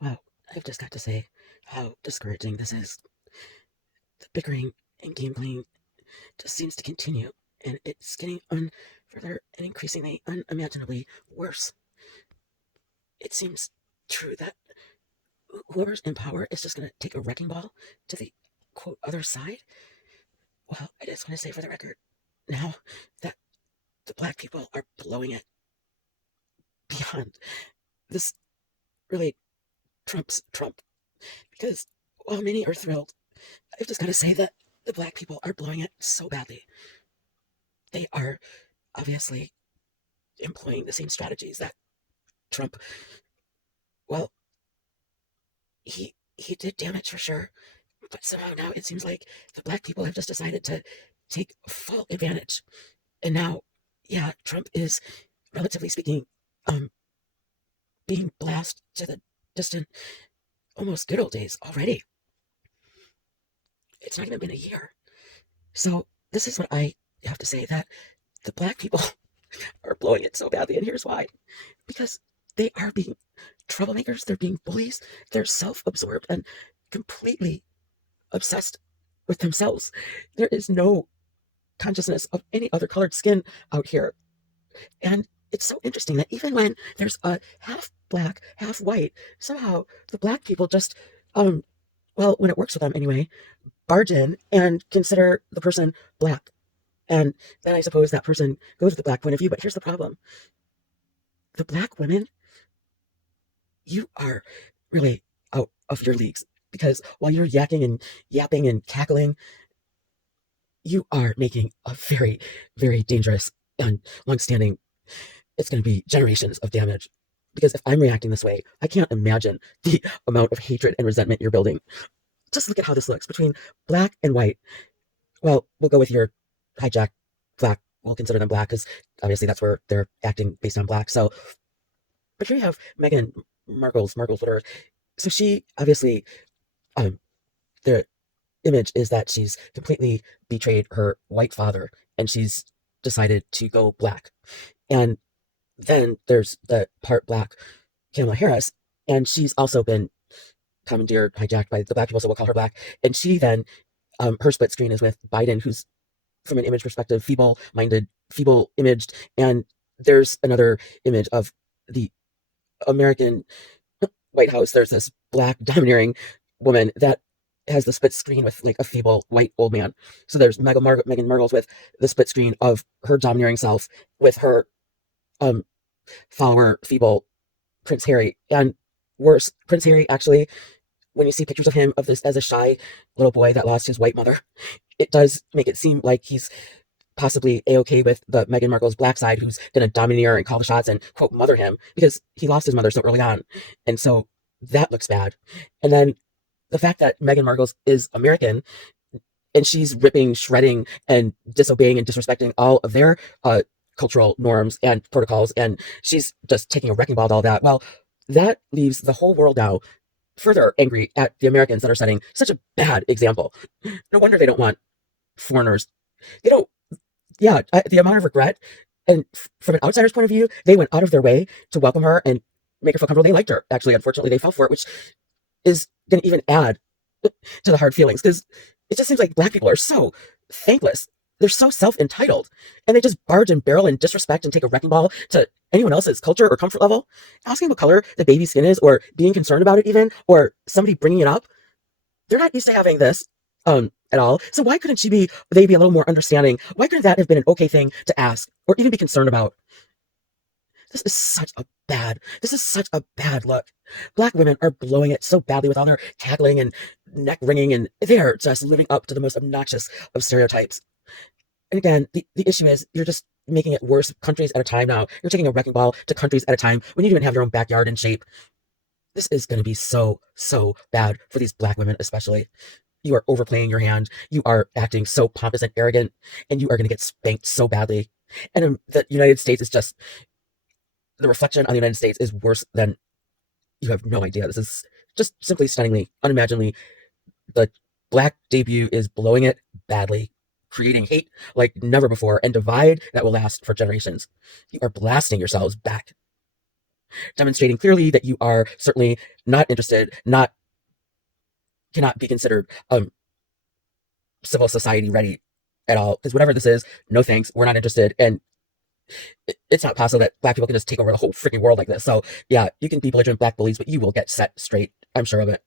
Wow, I've just got to say how discouraging this is. The bickering and game playing just seems to continue, and it's getting further and increasingly unimaginably worse. It seems true that whoever's in power is just going to take a wrecking ball to the quote other side. Well, I just want to say for the record now that the black people are blowing it beyond this really trumps Trump because while many are thrilled, I've just got to say that the black people are blowing it so badly. They are obviously employing the same strategies that Trump, well, he did damage for sure, but somehow now it seems like the black people have just decided to take full advantage. And now, yeah, Trump is, relatively speaking, um, being blasted to the distant, almost good old days already. It's not even been a year. So this is what I have to say, that the black people are blowing it so badly, and here's why. Because they are being troublemakers, they're being bullies, they're self-absorbed and completely obsessed with themselves. There is no consciousness of any other colored skin out here. And it's so interesting that even when there's a half black, half white, somehow the black people just, um, well, when it works with them anyway, barge in and consider the person black. And then I suppose that person goes with the black point of view. But here's the problem: the black women, you are really out of your leagues, because while you're yakking and yapping and cackling, you are making a very, very dangerous and long-standing, it's going to be generations of damage. Because if I'm reacting this way, I can't imagine the amount of hatred and resentment you're building. Just look at how this looks between black and white. Well, we'll go with your hijack black. We'll consider them black because obviously that's where they're acting based on black. So, but here you have Meghan Markle's, whatever. So she obviously, um, the image is that she's completely betrayed her white father and she's decided to go black. And then there's the part black Kamala Harris, and she's also been commandeered, hijacked by the black people, so we'll call her black. And she then, her split screen is with Biden, who's from an image perspective, feeble-minded, feeble-imaged, and there's another image of the American White House. There's this black domineering woman that has the split screen with like a feeble white old man. So there's Meghan Markle's with the split screen of her domineering self with her um follower feeble Prince Harry. And worse, Prince Harry actually, when you see pictures of him of this as a shy little boy that lost his white mother, it does make it seem like he's possibly a-okay with the Meghan Markle's black side, who's gonna domineer and call the shots and quote mother him because he lost his mother so early on. And so that looks bad. And then the fact that Meghan Markle is American and she's ripping, shredding, and disobeying and disrespecting all of their cultural norms and protocols, and she's just taking a wrecking ball to all that. Well, that leaves the whole world now further angry at the Americans that are setting such a bad example. No wonder they don't want foreigners. They don't, yeah, the amount of regret, and from an outsider's point of view, they went out of their way to welcome her and make her feel comfortable. They liked her. Actually, unfortunately, they fell for it, which is going to even add to the hard feelings, because it just seems like black people are so thankless. They're so self-entitled, and they just barge and barrel and disrespect and take a wrecking ball to anyone else's culture or comfort level. Asking what color the baby's skin is, or being concerned about it even, or somebody bringing it up, they're not used to having this at all. So why couldn't they be a little more understanding? Why couldn't that have been an okay thing to ask or even be concerned about? This is such a bad look. Black women are blowing it so badly with all their cackling and neck wringing, and they're just living up to the most obnoxious of stereotypes. And again, the issue is you're just making it worse countries at a time now. You're taking a wrecking ball to countries at a time when you don't even have your own backyard in shape. This is going to be so, so bad for these black women, especially. You are overplaying your hand. You are acting so pompous and arrogant, and you are going to get spanked so badly. And the United States is just, the reflection on the United States is worse than you have no idea. This is just simply stunningly, unimaginably. The black debut is blowing it badly, creating hate like never before, and divide that will last for generations. You are blasting yourselves back. demonstrating clearly that you are certainly not interested, not cannot be considered civil society ready at all. Because whatever this is, no thanks. We're not interested, and it's not possible that black people can just take over the whole freaking world like this. So yeah, you can be belligerent black bullies, but you will get set straight. I'm sure of it.